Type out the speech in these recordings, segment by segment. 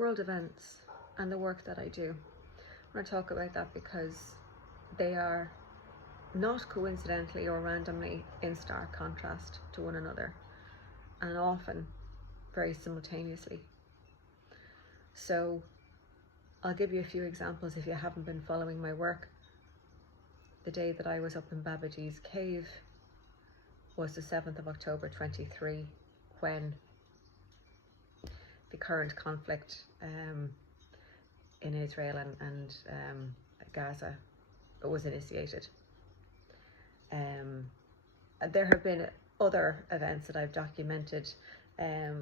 world events and the work that I do. I want to talk about that because they are not coincidentally or randomly in stark contrast to one another, and often very simultaneously. So I'll give you a few examples if you haven't been following my work. The day that I was up in Babaji's cave was the 7th of October 23, when the current conflict in Israel and Gaza was initiated. There have been other events that I've documented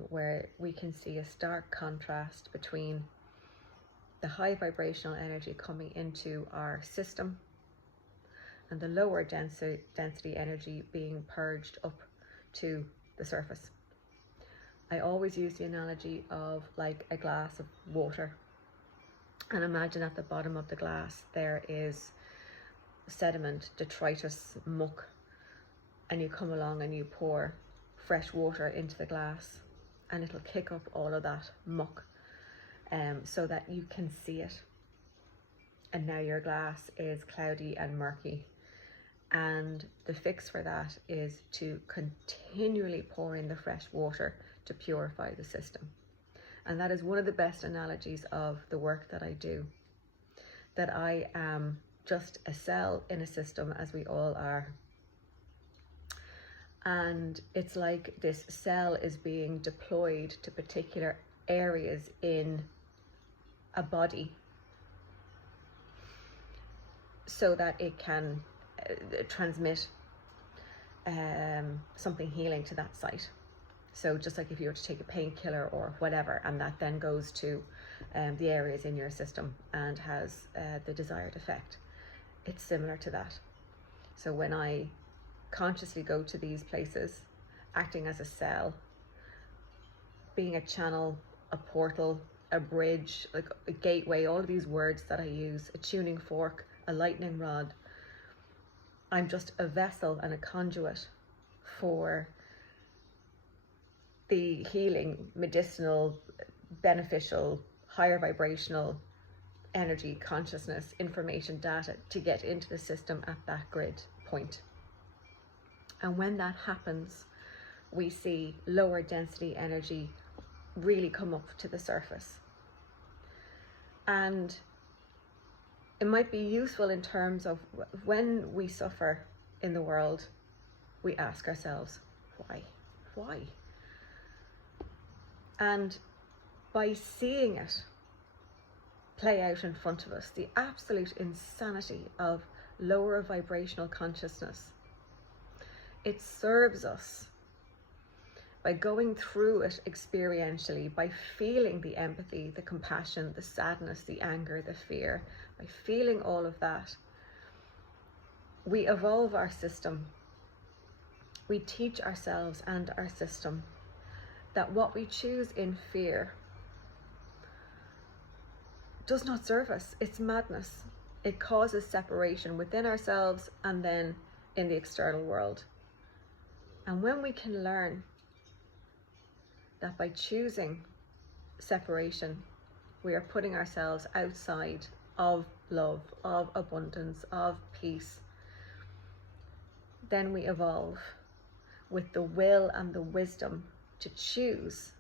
where we can see a stark contrast between the high vibrational energy coming into our system and the lower density energy being purged up to the surface. I always use the analogy of like a glass of water, and imagine at the bottom of the glass there is sediment, detritus, muck, and you come along and you pour fresh water into the glass and it'll kick up all of that muck so that you can see it. And now your glass is cloudy and murky, and the fix for that is to continually pour in the fresh water to purify the system. And that is one of the best analogies of the work that I do, that I am just a cell in a system, as we all are. And it's like this cell is being deployed to particular areas in a body so that it can transmit something healing to that site. So just like if you were to take a painkiller or whatever, and that then goes to the areas in your system and has the desired effect, it's similar to that. So when I consciously go to these places, acting as a cell, being a channel, a portal, a bridge, like a gateway, all of these words that I use, a tuning fork, a lightning rod, I'm just a vessel and a conduit for the healing, medicinal, beneficial, higher vibrational energy, consciousness, information, data to get into the system at that grid point. And when that happens, we see lower density energy really come up to the surface. And it might be useful in terms of when we suffer in the world, we ask ourselves, why? Why? And by seeing it play out in front of us, the absolute insanity of lower vibrational consciousness, it serves us by going through it experientially, by feeling the empathy, the compassion, the sadness, the anger, the fear, by feeling all of that. We evolve our system. We teach ourselves and our system that what we choose in fear does not serve us. It's madness. It causes separation within ourselves and then in the external world. And when we can learn that by choosing separation, we are putting ourselves outside of love, of abundance, of peace, then we evolve with the will and the wisdom to choose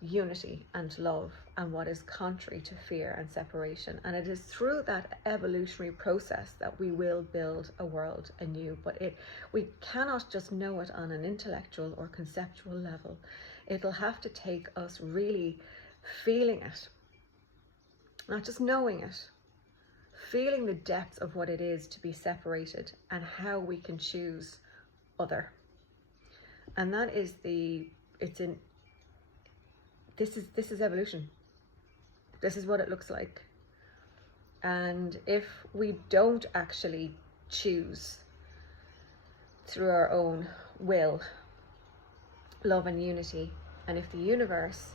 unity and love and what is contrary to fear and separation. And it is through that evolutionary process that we will build a world anew. But we cannot just know it on an intellectual or conceptual level. It'll have to take us really feeling it, not just knowing it, feeling the depth of what it is to be separated and how we can choose other. And that is this is evolution. This is what it looks like. And if we don't actually choose through our own will, love and unity, and if the universe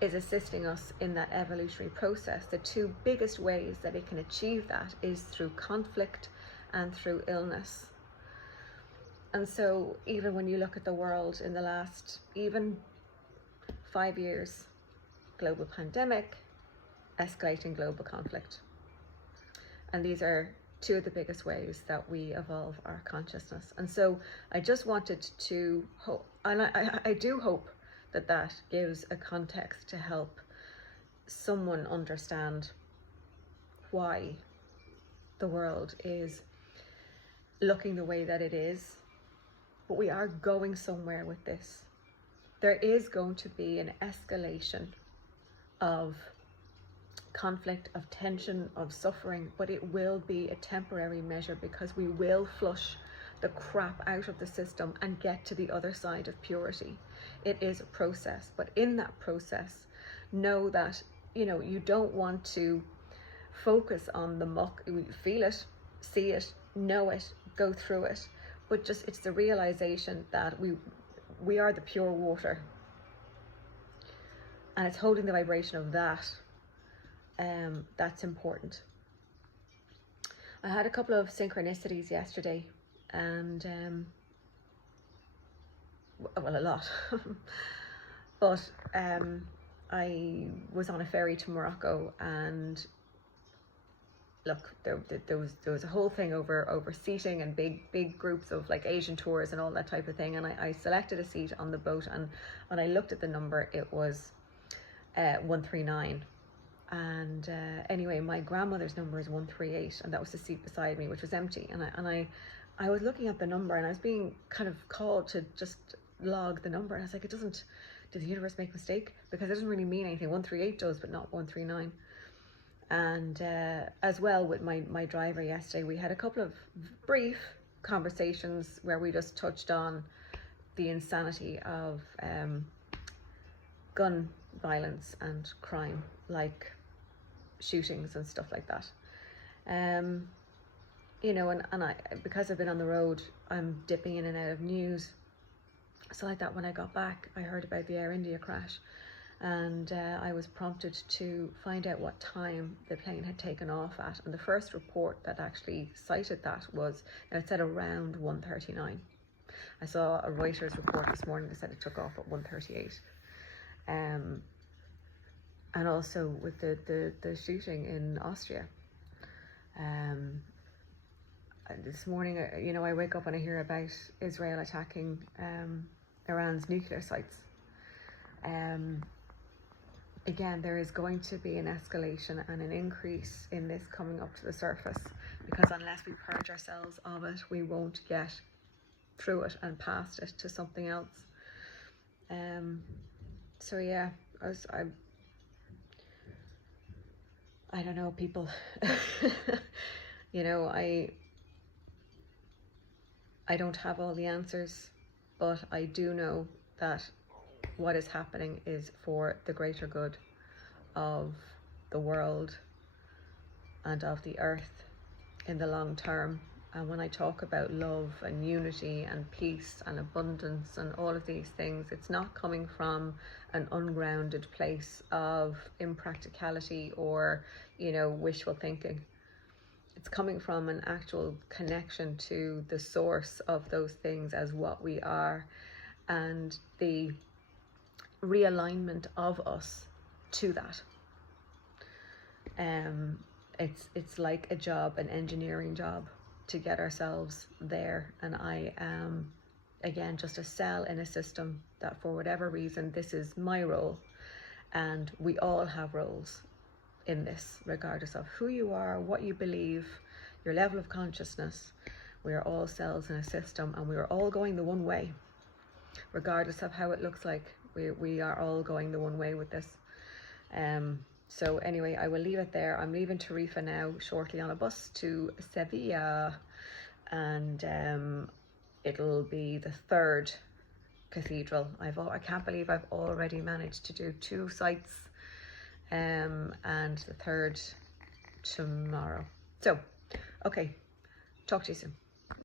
is assisting us in that evolutionary process, the two biggest ways that it can achieve that is through conflict and through illness. And so even when you look at the world in the last even 5 years, global pandemic, escalating global conflict. And these are two of the biggest ways that we evolve our consciousness. And so I just wanted to hope, and I do hope that that gives a context to help someone understand why the world is looking the way that it is. But we are going somewhere with this. There is going to be an escalation of conflict, of tension, of suffering, but it will be a temporary measure, because we will flush the crap out of the system and get to the other side of purity. It is a process, but in that process, know that, you know, you don't want to focus on the muck. Feel it, see it, know it, go through it, but just, it's the realization that we are the pure water, and it's holding the vibration of that. That's important. I had a couple of synchronicities yesterday, and well, a lot. But I was on a ferry to Morocco, and look, there was a whole thing over seating and big groups of like Asian tours and all that type of thing, and I selected a seat on the boat, and when I looked at the number, it was 139. And anyway, my grandmother's number is 138, and that was the seat beside me, which was empty. And I was looking at the number, and I was being kind of called to just log the number, and I was like, did the universe make a mistake? Because it doesn't really mean anything. 138 does, but not 139. And as well with my driver yesterday, we had a couple of brief conversations where we just touched on the insanity of gun violence and crime, like shootings and stuff like that. You know, and I, because I've been on the road, I'm dipping in and out of news. So like that, when I got back, I heard about the Air India crash, and I was prompted to find out what time the plane had taken off at. And the first report that actually cited that was, now it said around 1:39. I saw a Reuters report this morning that said it took off at 1:38. And also with the shooting in Austria. This morning, you know, I wake up and I hear about Israel attacking Iran's nuclear sites. Again, there is going to be an escalation and an increase in this coming up to the surface, because unless we purge ourselves of it, we won't get through it and past it to something else. So yeah, I don't know, people. You know, I don't have all the answers, but I do know that what is happening is for the greater good of the world and of the earth in the long term. And when I talk about love and unity and peace and abundance and all of these things, it's not coming from an ungrounded place of impracticality or, you know, wishful thinking. It's coming from an actual connection to the source of those things as what we are, and the realignment of us to that. It's like a job, an engineering job, to get ourselves there. And I am, again, just a cell in a system that, for whatever reason, this is my role, and we all have roles in this, regardless of who you are, what you believe, your level of consciousness. We are all cells in a system, and we are all going the one way, regardless of how it looks like. We are all going the one way with this. So anyway, I will leave it there. I'm leaving Tarifa now shortly on a bus to Sevilla, and it'll be the third cathedral. I can't believe I've already managed to do 2 sites, and the third tomorrow. So, okay, talk to you soon.